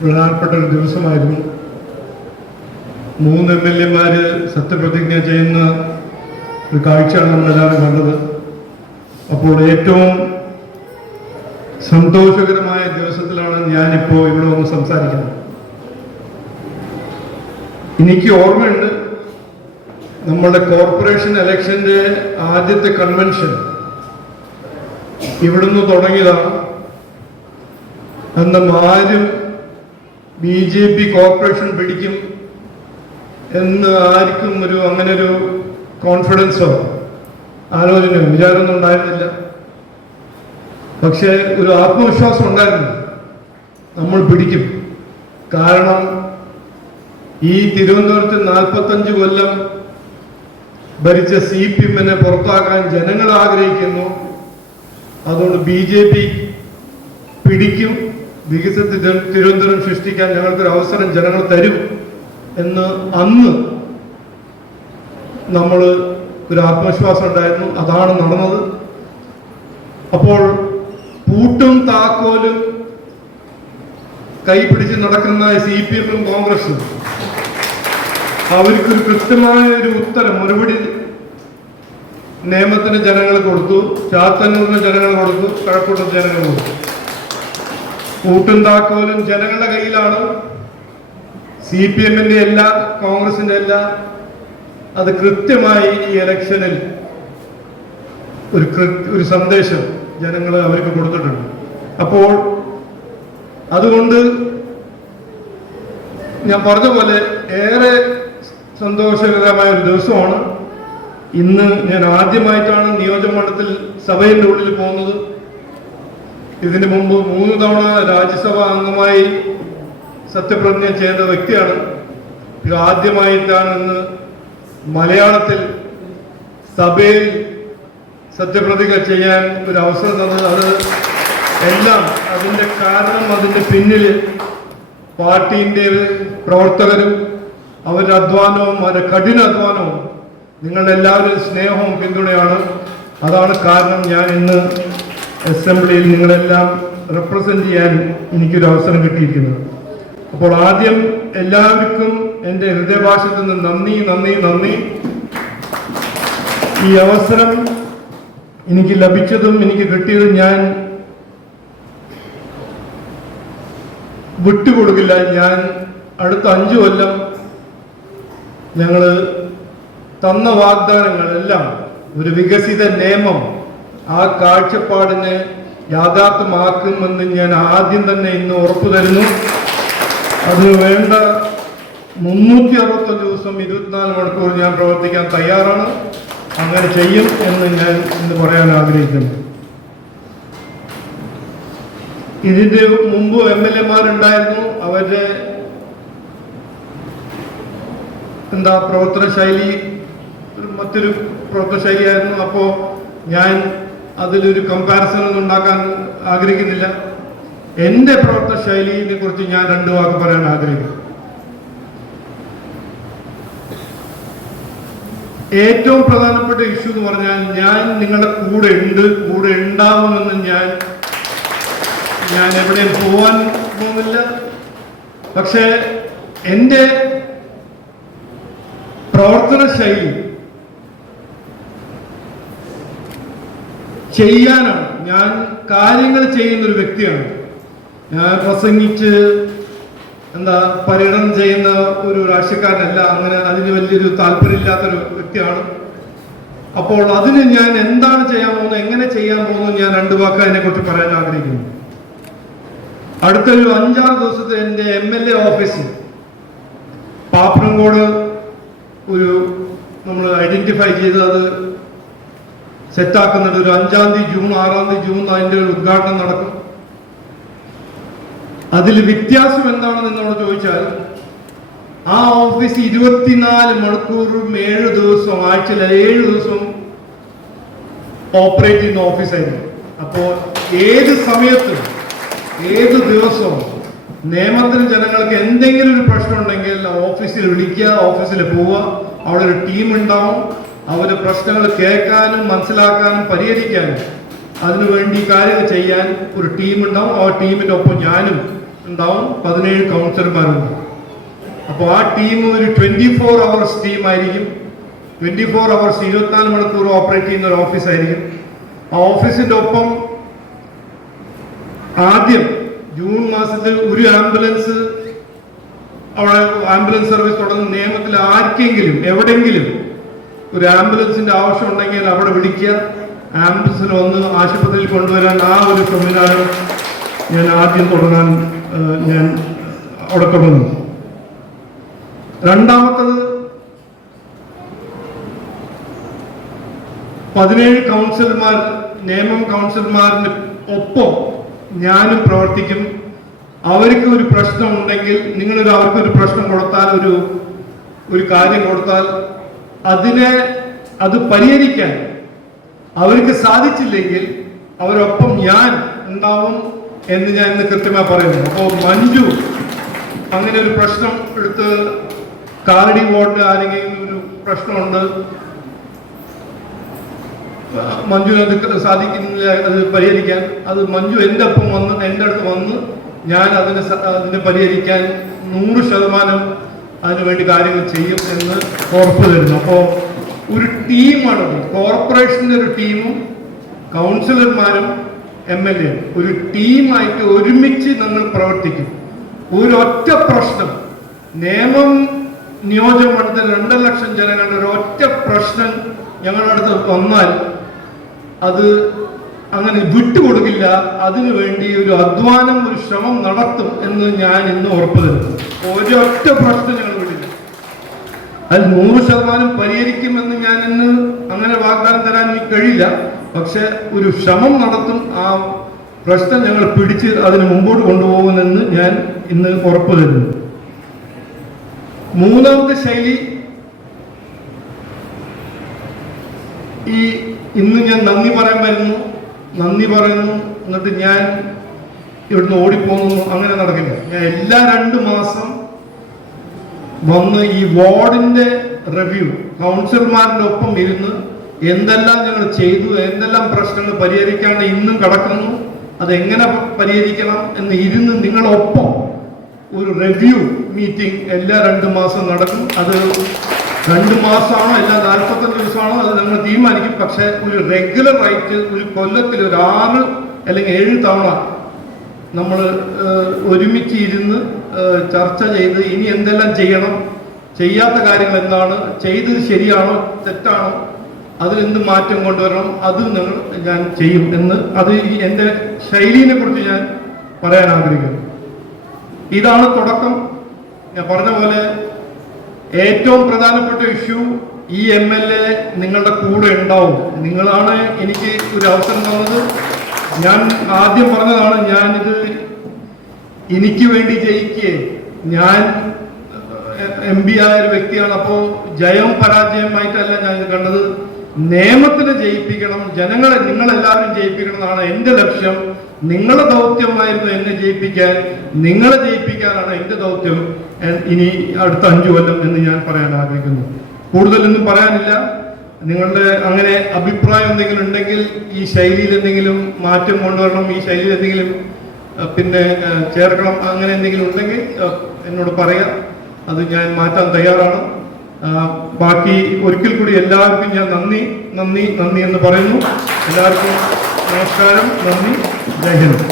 പ്രധാനപ്പെട്ട ഒരു ദിവസമായിരുന്നു. 3 MLA സത്യപ്രതിജ്ഞ ചെയ്യുന്ന ഒരു കാഴ്ചയാണ് നമ്മളെല്ലാവരും കണ്ടത്. അപ്പോൾ ഏറ്റവും സന്തോഷകരമായ ദിവസത്തിലാണ് ഞാനിപ്പോൾ ഇവിടെ വന്ന് സംസാരിക്കുന്നത്. എനിക്ക് ഓർമ്മയുണ്ട്, നമ്മളുടെ കോർപ്പറേഷൻ ഇലക്ഷൻ്റെ ആദ്യത്തെ കൺവെൻഷൻ ഇവിടുന്ന് തുടങ്ങിയതാണ്. അന്ന് ആരും BJP കോർപ്പറേഷൻ പിടിക്കും എന്ന് ആർക്കും അങ്ങനെ ഒരു കോൺഫിഡൻസോ ആലോചനയോ വിചാരമൊന്നും ഉണ്ടായിരുന്നില്ല. പക്ഷേ ഒരു ആത്മവിശ്വാസം ഉണ്ടായിരുന്നു, നമ്മൾ പിടിക്കും. കാരണം ഈ തിരുവനന്തപുരത്ത് 45 കൊല്ലം ഭരിച്ച CPM-നെ പുറത്താക്കാൻ ജനങ്ങൾ ആഗ്രഹിക്കുന്നു. അതുകൊണ്ട് BJP പിടിക്കും, വികസിത തിരുവനന്തപുരം സൃഷ്ടിക്കാൻ ഞങ്ങൾക്കൊരു അവസരം ജനങ്ങൾ തരും എന്ന് അന്ന് നമ്മൾ ഒരു ആത്മവിശ്വാസം ഉണ്ടായിരുന്നു. അതാണ് നടന്നത്. അപ്പോൾ പൂട്ടും താക്കോലും കൈപിടിച്ച് നടക്കുന്ന CPM-ഉം കോൺഗ്രസും അവർക്കൊരു കൃത്യമായ ഒരു ഉത്തരം, മറുപടി നിയമത്തിന് ജനങ്ങൾ കൊടുത്തു, ചാത്തന്നൂരിന് ജനങ്ങൾ കൊടുത്തു, കഴക്കൂട്ടം ജനങ്ങൾ കൊടുത്തു. പൂട്ടും താക്കോലും ജനങ്ങളുടെ കയ്യിലാണ്. CPM-ന്റെ അല്ല, കോൺഗ്രസിന്റെ അല്ല. അത് കൃത്യമായി ഈ ഇലക്ഷനിൽ ഒരു സന്ദേശം ജനങ്ങൾ അവർക്ക് കൊടുത്തിട്ടുണ്ട്. അപ്പോൾ അതുകൊണ്ട് ഞാൻ പറഞ്ഞ പോലെ ഏറെ സന്തോഷകരമായ ഒരു ദിവസമാണ് ഇന്ന്. ഞാൻ ആദ്യമായിട്ടാണ് നിയോജകമണ്ഡലത്തിൽ സഭയുടെ ഉള്ളിൽ പോകുന്നത്. ഇതിനു മുമ്പ് 3 തവണ രാജ്യസഭാ അംഗമായി സത്യപ്രതിജ്ഞ ചെയ്ത വ്യക്തിയാണ്. ഇത് ആദ്യമായിട്ടാണ് ഇന്ന് മലയാളത്തിൽ സഭയിൽ സത്യപ്രതിജ്ഞ ചെയ്യാൻ ഒരു അവസരം തന്നത്. അത് എല്ലാം അതിൻ്റെ കാരണം, അതിൻ്റെ പിന്നിൽ പാർട്ടിൻ്റെ പ്രവർത്തകരും അവരുടെ അധ്വാനവും അവരുടെ കഠിന അധ്വാനവും നിങ്ങളുടെ എല്ലാവരും സ്നേഹവും പിന്തുണയാണ്. അതാണ് കാരണം ഞാൻ ഇന്ന് അസംബ്ലിയിൽ നിങ്ങളെല്ലാം റെപ്രസെന്റ് ചെയ്യാൻ എനിക്കൊരു അവസരം കിട്ടിയിരിക്കുന്നത്. അപ്പോൾ ആദ്യം എല്ലാവർക്കും എൻ്റെ ഹൃദയഭാഷത്തിൽ നിന്ന് നന്ദി നന്ദി നന്ദി. ഈ അവസരം എനിക്ക് ലഭിച്ചതും എനിക്ക് കിട്ടിയതും ഞാൻ വിട്ടുകൊടുക്കില്ല. ഞാൻ അടുത്ത 5 കൊല്ലം ഞങ്ങൾ തന്ന വാഗ്ദാനങ്ങളെല്ലാം ഒരു വികസിത നിയമം ആ കാഴ്ചപ്പാടിനെ യാഥാർത്ഥ്യമാക്കുമെന്ന് ഞാൻ ആദ്യം തന്നെ ഇന്ന് ഉറപ്പു തരുന്നു. അതിന് വേണ്ട 365 ദിവസം 24 മണിക്കൂർ ഞാൻ പ്രവർത്തിക്കാൻ തയ്യാറാണ്. അങ്ങനെ ചെയ്യും എന്ന് ഞാൻ ഇന്ന് പറയാൻ ആഗ്രഹിക്കുന്നു. ഇതിന്റെ മുമ്പ് MLA-മാരുണ്ടായിരുന്നു. അവരുടെ പ്രവർത്തന ശൈലി മറ്റൊരു പ്രവർത്തന ശൈലിയായിരുന്നു. അപ്പോൾ ഞാൻ അതിലൊരു കമ്പാരിസൺ ഒന്നും ഉണ്ടാക്കാൻ ആഗ്രഹിക്കുന്നില്ല. എൻ്റെ പ്രവർത്തന ശൈലിയെ കുറിച്ച് ഞാൻ 2 വാക്ക് പറയാൻ ആഗ്രഹിക്കുന്നു. ഏറ്റവും പ്രധാനപ്പെട്ട ഇഷ്യൂ എന്ന് പറഞ്ഞാൽ, ഞാൻ നിങ്ങളുടെ കൂടെ ഉണ്ട്, കൂടെ ഉണ്ടാവുമെന്ന് ഞാൻ എവിടെയും പോവാൻ പോകുന്നില്ല. പക്ഷേ എൻ്റെ പ്രവർത്തന ശൈലി ചെയ്യാനാണ്. ഞാൻ കാര്യങ്ങൾ ചെയ്യുന്നൊരു വ്യക്തിയാണ്. ഞാൻ പ്രസംഗിച്ച് പര്യടനം ചെയ്യുന്ന ഒരു രാഷ്ട്രീയക്കാരനല്ല. അതിന് വലിയൊരു താല്പര്യമില്ലാത്തൊരു വ്യക്തിയാണ്. അപ്പോൾ അതിന് ഞാൻ എന്താണ് ചെയ്യാൻ പോകുന്നത്, എങ്ങനെ ചെയ്യാൻ പോകുന്നത്, ഞാൻ 2 വാക്ക് അതിനെക്കുറിച്ച് പറയാൻ ആഗ്രഹിക്കുന്നു. അടുത്തൊരു 5-6 ദിവസത്തെ എൻ്റെ MLA ഓഫീസിൽ പാപ്പനംകോട് നമ്മൾ ഐഡന്റിഫൈ ചെയ്ത് അത് സെറ്റാക്കുന്നുണ്ട്. ഒരു 5-ാം തീയതി ജൂൺ 6-ാം തീയതി ജൂൺ അതിൻ്റെ ഒരു ഉദ്ഘാടനം നടക്കും. അതിൽ വ്യത്യാസം എന്താണെന്ന് എന്നോട് ചോദിച്ചാൽ, ആ ഓഫീസ് 24 മണിക്കൂറും 7 ദിവസം ആഴ്ചയിൽ 7 ദിവസം ഓപ്പറേറ്റ് ചെയ്യുന്ന ഓഫീസായിരുന്നു. അപ്പോൾ ഏത് സമയത്തും ഏത് ദിവസവും നിയമത്തിന് ജനങ്ങൾക്ക് എന്തെങ്കിലും ഒരു പ്രശ്നം ഉണ്ടെങ്കിൽ ഓഫീസിൽ വിളിക്കുക, ഓഫീസിൽ പോവുക. അവിടെ ഒരു ടീം ഉണ്ടാവും. അവരുടെ പ്രശ്നങ്ങൾ കേൾക്കാനും മനസ്സിലാക്കാനും പരിഹരിക്കാനും അതിനുവേണ്ടി കാര്യങ്ങൾ ചെയ്യാൻ ഒരു ടീം ഉണ്ടാവും. ആ ടീമിൻ്റെ ഒപ്പം ഞാനും ഉണ്ടാവും, 17 കൗൺസിലർമാരുണ്ട്. അപ്പോൾ ആ ടീം ഒരു 24 hours ടീം ആയിരിക്കും. 24 hours 24 മണിക്കൂർ ഓപ്പറേറ്റ് ചെയ്യുന്ന ഒരു ഓഫീസായിരിക്കും. ആ ഓഫീസിന്റെ ഒപ്പം ആദ്യം ജൂൺ മാസത്തിൽ ഒരു ആംബുലൻസ് അവിടെ ആംബുലൻസ് സർവീസ് തുടങ്ങുന്ന നിയമത്തിൽ ആർക്കെങ്കിലും എവിടെയെങ്കിലും ഒരു ആംബുലൻസിന്റെ ആവശ്യം ഉണ്ടെങ്കിൽ അവിടെ വിളിക്കുക, ആംബുലൻസിൽ വന്ന് ആശുപത്രിയിൽ കൊണ്ടുവരാൻ ആ ഒരു സംവിധാനം ഞാൻ ആദ്യം തുടങ്ങാൻ ഞാൻ അവിടെ തുടങ്ങുന്നു. രണ്ടാമത്തത് 17 കൗൺസിലർമാർ നിയമം കൗൺസിലർമാരിന് ഒപ്പം ഞാനും പ്രവർത്തിക്കും. അവർക്ക് ഒരു പ്രശ്നം ഉണ്ടെങ്കിൽ അവർക്കൊരു പ്രശ്നം കൊടുത്താൽ ഒരു കാര്യം കൊടുത്താൽ അത് പരിഹരിക്കാൻ അവർക്ക് സാധിച്ചില്ലെങ്കിൽ അവരൊപ്പം ഞാൻ ഉണ്ടാവും എന്ന് ഞാൻ ഇന്ന് കൃത്യമായി പറയുന്നു. അപ്പോൾ മഞ്ജു അങ്ങനെ ഒരു പ്രശ്നം എടുത്ത് കാലടി വാർഡ് ആരെങ്കിലും ഒരു പ്രശ്നമുണ്ട്, മഞ്ജുവിന് അത് സാധിക്കുന്നില്ല അത് പരിഹരിക്കാൻ, അത് മഞ്ജു എൻ്റെ അടുത്ത് വന്ന് ഞാൻ അതിനെ പരിഹരിക്കാൻ 100% അതിനുവേണ്ടി കാര്യങ്ങൾ ചെയ്യും എന്ന് ഉറപ്പ് തരുന്നു. അപ്പോൾ ഒരു ടീമാണ്, കോർപ്പറേഷൻ്റെ ഒരു ടീമും കൗൺസിലർമാരും MLA ഒരു ടീമായിട്ട് ഒരുമിച്ച് ഞങ്ങൾ പ്രവർത്തിക്കും. ഒരൊറ്റ പ്രശ്നം നിയമം നിയോജകമണ്ഡലത്തിൽ 2 ലക്ഷം ജനങ്ങളുടെ ഒരൊറ്റ പ്രശ്നം ഞങ്ങളുടെ അടുത്ത് വന്നാൽ അത് അങ്ങനെ വിട്ടുകൊടുക്കില്ല. അതിനു വേണ്ടി ഒരു അധ്വാനം ഒരു ശ്രമം നടത്തും എന്ന് ഞാൻ ഇന്ന് ഉറപ്പ് തരുന്നു. ഒരൊറ്റ പ്രശ്നം ഞങ്ങൾ വിടില്ല. അത് 100% പരിഹരിക്കുമെന്ന് ഞാൻ ഇന്ന് അങ്ങനെ വാഗ്ദാനം തരാൻ എനിക്ക് കഴിയില്ല. പക്ഷെ ഒരു ശ്രമം നടത്തും. ആ പ്രശ്നം ഞങ്ങൾ പിടിച്ച് അതിന് മുമ്പോട്ട് കൊണ്ടുപോകുമെന്ന് ഞാൻ ഇന്ന് ഉറപ്പ് തരുന്നു. മൂന്നാമത്തെ ശൈലി, ഇന്ന് ഞാൻ നന്ദി പറയാൻ വരുന്നു, നന്ദി പറയുന്നു, എന്നിട്ട് ഞാൻ ഇവിടുന്ന് ഓടിപ്പോകുന്നു, അങ്ങനെ നടക്കില്ല. ഞാൻ എല്ലാ 2 മാസം വന്ന് ഈ വാർഡിന്റെ റിവ്യൂ കൗൺസിലർമാരുടെ ഒപ്പം ഇരുന്ന് എന്തെല്ലാം ഞങ്ങൾ ചെയ്തു, എന്തെല്ലാം പ്രശ്നങ്ങൾ പരിഹരിക്കാണ്ട് ഇന്നും കിടക്കുന്നു, അതെങ്ങനെ പരിഹരിക്കണം എന്ന് ഇരുന്ന് നിങ്ങളൊപ്പം ഒരു റിവ്യൂ മീറ്റിംഗ് എല്ലാ 2 മാസം നടക്കും. അത് 2 മാസമാണോ അല്ല 45 ദിവസമാണോ അത് നമ്മൾ തീരുമാനിക്കും. പക്ഷെ ഒരു റെഗുലർ ആയിട്ട് ഒരു കൊല്ലത്തിൽ ഒരു 6 അല്ലെങ്കിൽ 7 തവണ നമ്മൾ ഒരുമിച്ച് ഇരുന്ന് ചർച്ച ചെയ്ത് ഇനി എന്തെല്ലാം ചെയ്യണം, ചെയ്യാത്ത കാര്യങ്ങൾ എന്താണ്, ചെയ്തത് ശരിയാണോ തെറ്റാണോ, അതിലെന്ത് മാറ്റം കൊണ്ടുവരണം, അത് ഞാൻ ചെയ്യും എന്ന് അത് എൻ്റെ ശൈലിനെ കുറിച്ച് ഞാൻ പറയാൻ ആഗ്രഹിക്കുന്നു. ഇതാണ് തുടക്കം. ഞാൻ പറഞ്ഞ പോലെ ഏറ്റവും പ്രധാനപ്പെട്ട ഇഷ്യൂ ഈ MLA നിങ്ങളുടെ കൂടെ ഉണ്ടാവും. നിങ്ങളാണ് എനിക്ക് ഒരു അവസരം തന്നത്. ഞാൻ ആദ്യം പറഞ്ഞതാണ്, ഞാനിത് എനിക്ക് വേണ്ടി ജയിക്കേ, ഞാൻ MP ആയ ഒരു വ്യക്തിയാണ്. അപ്പോൾ ജയം പരാജയമായിട്ടല്ല ഞാൻ ഇത് കണ്ടത്. നിയമത്തിനെ ജയിപ്പിക്കണം, നിങ്ങളെല്ലാവരും ജയിപ്പിക്കണം എന്നാണ് എൻ്റെ ലക്ഷ്യം. നിങ്ങളുടെ ദൗത്യമായിരുന്നു എന്നെ ജയിപ്പിക്കാൻ, നിങ്ങളെ ജയിപ്പിക്കാനാണ് എൻ്റെ ദൗത്യം ഇനി അടുത്ത 5 കൊല്ലം എന്ന് ഞാൻ പറയാൻ ആഗ്രഹിക്കുന്നു. കൂടുതലൊന്നും പറയാനില്ല. നിങ്ങളുടെ അങ്ങനെ അഭിപ്രായം എന്തെങ്കിലും ഉണ്ടെങ്കിൽ, ഈ ശൈലിയിൽ എന്തെങ്കിലും മാറ്റം കൊണ്ടുവരണം, ഈ ശൈലിയിൽ എന്തെങ്കിലും പിന്നെ ചേർക്കണം, അങ്ങനെ എന്തെങ്കിലും ഉണ്ടെങ്കിൽ എന്നോട് പറയാം. അത് ഞാൻ മാറ്റാൻ തയ്യാറാണ്. ബാക്കി ഒരിക്കൽ കൂടി എല്ലാവർക്കും ഞാൻ നന്ദി എന്ന് പറയുന്നു. എല്ലാവർക്കും നമസ്കാരം, നന്ദി, ജയ് ഹിന്ദ്.